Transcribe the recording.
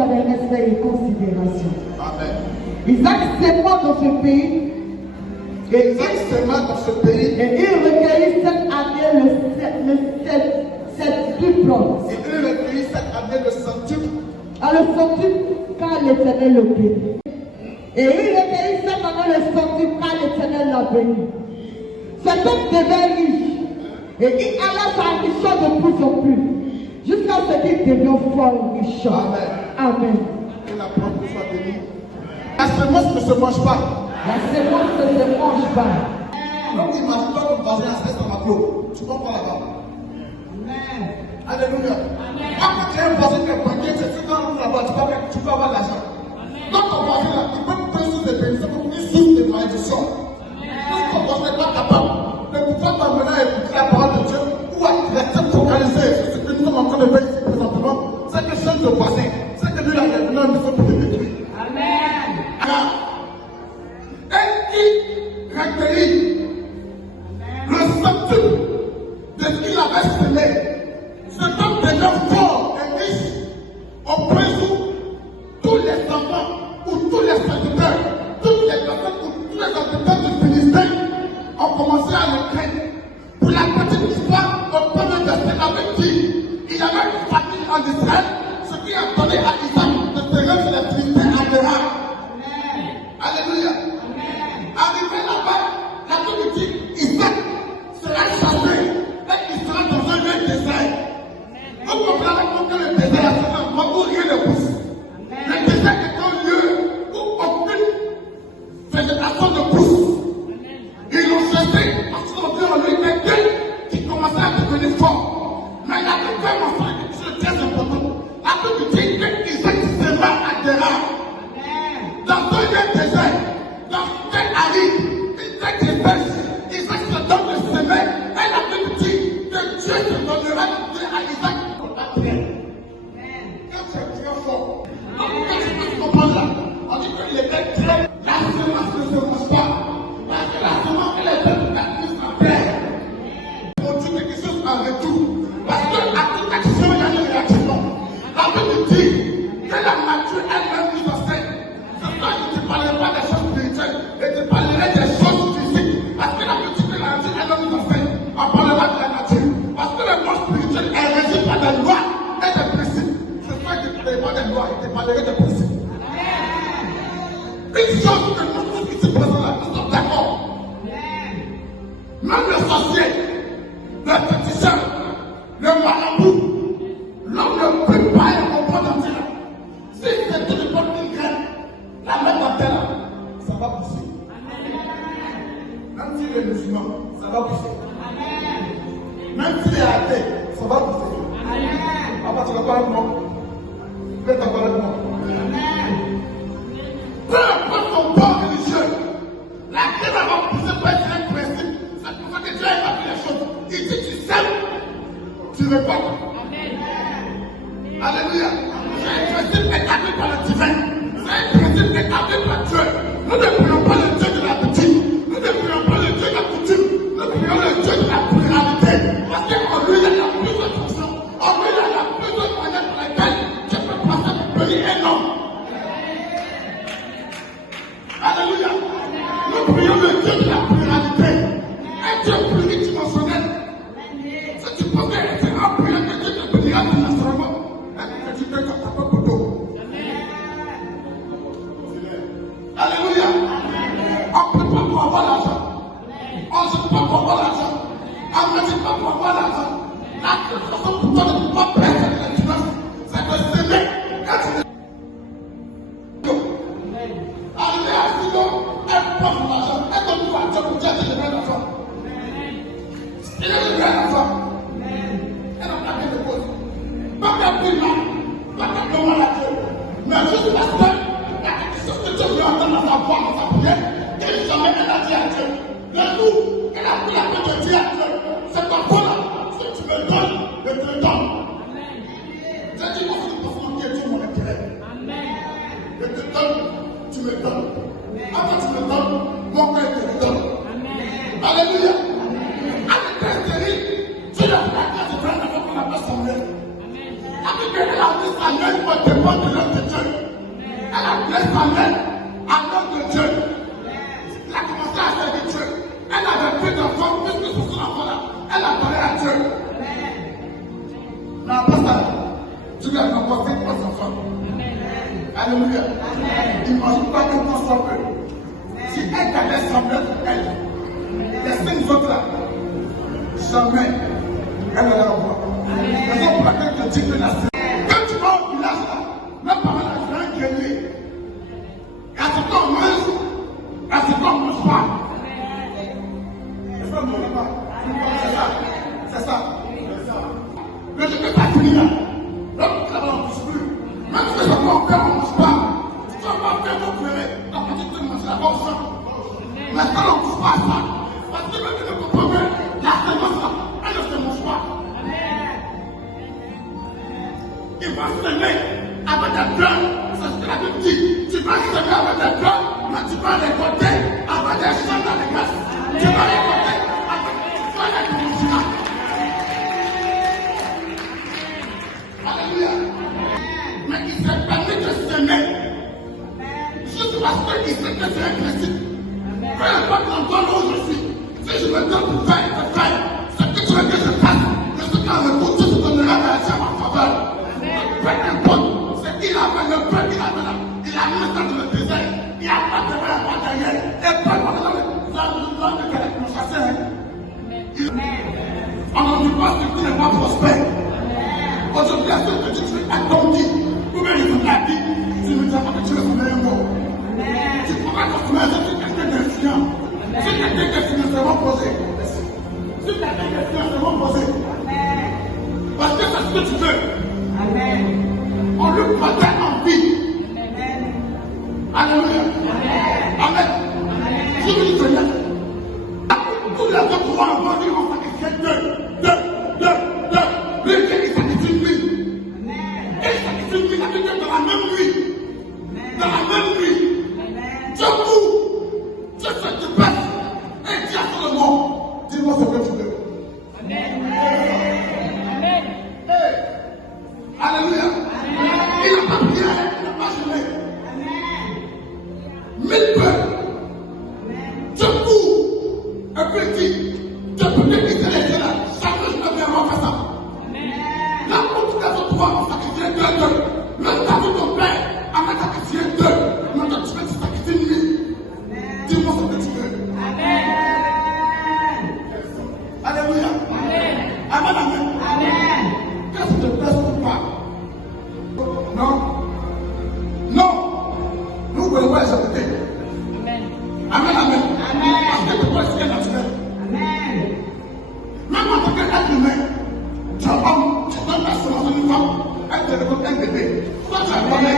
aujourd'hui avec respect et considération. Amen. Isaac sèma dans ce pays. Et Isaac sèma dans ce pays. Et il recueillit cette année cette diplôme. Et il recueillit cette année le centuple. À le centuple, car l'Éternel le bénit. Et il recueillit cette année le centuple, car l'Éternel l'a béni. Cet homme devait riche. Et il alla s'enrichir de plus en plus. Jusqu'à ce qu'il devienne fort riche. Amen. Amen. Que la parole soit bénie. La semence ne se mange pas. La semence ne se mange pas. Donc imagine-toi ton voisin à 7 en clos. Tu comprends là-bas. Amen. Alléluia. Quand tu as un voisin qui est banquier, c'est si quand là-bas, tu peux avoir l'argent. Donc ton voisin là, il peut prendre sous des bénédictions, une source de malédiction. Parce que ton voisin n'est pas capable de pouvoir t'amener à écouter la parole de Dieu ou à rester focalisé sur ce que nous sommes en train de faire ici présentement. C'est que change de voisin. C'est que lui là, il est venu en mission pour te détruire. Amen. Et il recueillit le centuple de ce qu'il avait semé. Cet homme devient fort et riche au point où tous les enfants ou tous les serviteurs, toutes les personnes ou tous les habitants du ministère ont commencé à le craindre. Pour la petite histoire, au premier verset avait dit il y avait une famille en Israël, ce qui a donné à Isaac de se rendre chez les Philistins à Béra. Alléluia. Arrivé là-bas, la Bible dit Isaac sera chargé et il sera dans un grand désert. On comprend que le désert est un endroit où rien ne pousse. Le désert est un lieu où aucune végétation ne pousse. Ils l'ont cherché parce qu'ils ont vu en lui quelqu'un qui commençait à devenir fort. Mais il y a quelqu'un mention qui est très important. La Bible dit que Isaac sera à Guérard. Dans un grand désert, dans un arrive, Isaac se baisse, Isaac se donne le semer, et la Bible dit que Dieu se donnera de Dieu à Isaac pour la prière. Quand tu es très fort, en tout cas, je peux comprendre là, on dit qu'il était très, la semence ne se mange pas, parce que la semence, elle est faite pour la plus en terre. On dit quelque chose en retour, parce que à toute action, il y a une réaction. La Bible dit que la nature elle-même nous enseigne. Je ne parlerai pas des choses spirituelles, et je parlerai des choses physiques. Parce que la petite de la nature, elle nous enseigne. On parlera de la nature. Parce que le monde spirituel est régi par des lois et des principes. Ce soir, je ne parlerai pas des lois, je parlerai des principes. Une chose que nous tous ici présents là, nous sommes d'accord. Même le sorcier, le féticheur, le marabout, l'homme ne peut pas être comprendre en Dieu. Si c'est tout le monde qui graine, la main dans terre, ça va pousser. Même s'il est musulman, ça va pousser. Même s'il est athée, ça va pousser. Papa, tu vas pas avec moi. Fais ta parole avec moi. Peu importe ton corps religieux, la terre va pousser par un principe. C'est pour ça que Dieu a établi les choses. Il dit tu sèmes, tu récoltes. Alléluia. C'est un principe établi par le divin. C'est un principe établi par Dieu. Nous ne prions pas le Dieu de la boutique. Nous ne prions pas le Dieu de la coutume. Nous prions le Dieu de la pluralité. Parce qu'en lui, il y a la plus de fonctions. En lui, il y a la plus de manières pour lesquelles je peux passer mon pays et non. Alléluia. Nous prions le Dieu de la pluralité. Un Dieu pluridimensionnel. Si tu pouvais être un prière que Dieu te bénira financièrement, et que tu te comme ta propre dos. Alléluia. On ne peut pas pour avoir l'argent. On ne sait pas pour avoir l'argent. On ne sait pas pour avoir l'argent. La seule façon pour toi de pouvoir perdre les finances, c'est de s'aimer. Quand tu arrivé à Silo, elle prend son argent, elle donne tout à Dieu pour dire que j'ai bien d'argent. Il est bien d'argent. Elle n'a pas bien de cause. Pas qu'elle prie là, pas qu'elle demande à Dieu. Mais juste parce que il y a quelque chose que Dieu veut entendre dans sa voix, dans sa prière, et jamais elle a dit à Dieu. Le jour, elle a pris la peine de dire à Dieu, c'est ton foi là, si tu me donnes, je te donne. J'ai dit, moi, c'est pour ce que Dieu mon intérêt. Je te donne, tu me donnes. Après tu me donnes, mon père te donne. Alléluia. Avec l'intérêt, Dieu l'a fait la grâce de faire avant qu'on n'a pas semblé. Avec la vie, sa main pour dépendre de notre Dieu. sa mère à l'homme de Dieu. Elle a commencé à servir Dieu. Elle avait plus d'enfants, plus que son enfant-là. Elle a parlé à Dieu. Non, pas ça. Dieu lui a remporté 3 enfants. Alléluia. Imagine pas que moi soit peu. Si elle allait sembler pour elle, les 5 autres là, jamais elle allait avoir. Raison pour laquelle je dis que la quand tu vas au village là, même par là, tu as un guerrier. À ce temps, on mange, à ce temps, on ne mange pas. C'est ça. Le Dieu que tu as fini là, l'homme qui là-bas, on ne touche plus. Même si les enfants, on ne mange pas. Si on va faire mon pleurer, donc on dit que tu manges la bonne sang. Mais quand on ne touche pas à ça, parce que même si le copain, la semence là, elle ne se mange pas. Il va s'aimer avec des pleurs. C'est ce que la Bible dit. Tu vas s'aimer avec des pleurs, mais tu vas récolter avec des chants dans les glaces. Tu vas récolter avec des feuilles de musicales. Alléluia. Mais il s'est permis de s'aimer. Juste parce qu'il sait que c'est un principe. Peu importe l'endroit où je suis, si je me donne pour faire, ce que tu veux que je fasse, je sais qu'en retour, tu te donneras la réaction à ma faveur. Peu importe ce qu'il avait, le peu qu'il avait là, il a mis ça dans le désert, il a pas de verre, pas derrière, et peu importe l'homme de quel nous chassait. On n'en dit pas ce qui n'est pas prospère. Aujourd'hui, à ce que tu fais accompli, ou bien il faut la vie, tu ne dis pas que tu es son meilleur mot. Tu pourras continuer à dire que quelqu'un d'influent. Si quelqu'un d'influent, c'est mon posé. Si quelqu'un d'influent, c'est mon posé. Parce que c'est ce que tu veux. Amen. On lui protège en vie. Alléluia. Amen. Je vous dis Seigneur. Tous les autres pouvoirs en venir vont sacrifier deux. Lui, il sacrifie lui. Il sacrifie lui, la Bible dans la même nuit. Dans la même nuit. Dieu court. Dieu se dépasse. Et dit à Salomon, dis-moi ce que tu veux. Amen. Alléluia. Il n'a pas prié, il n'a pas jeûné. 1000 peurs. Dieu court. Et puis il dit, Dieu peut déguiser les là. Jamais je ne vais vraiment faire ça. Là où tous les autres trois ont sacrifié 2. Même ta vie, ton père, a sacrifié 2. Maintenant tu veux te sacrifier 1000. Dis-moi ce que tu veux. Alléluia. Amen. Qu'est-ce que tu peux ou pas? Non. Nous voulons pas les apporter. Amen. Parce que tu vois ce qui est naturel. Même en tant qu'être humain, tu as homme, tu donnes la semence à une femme, elle te récolte un bébé. Toi, tu as donné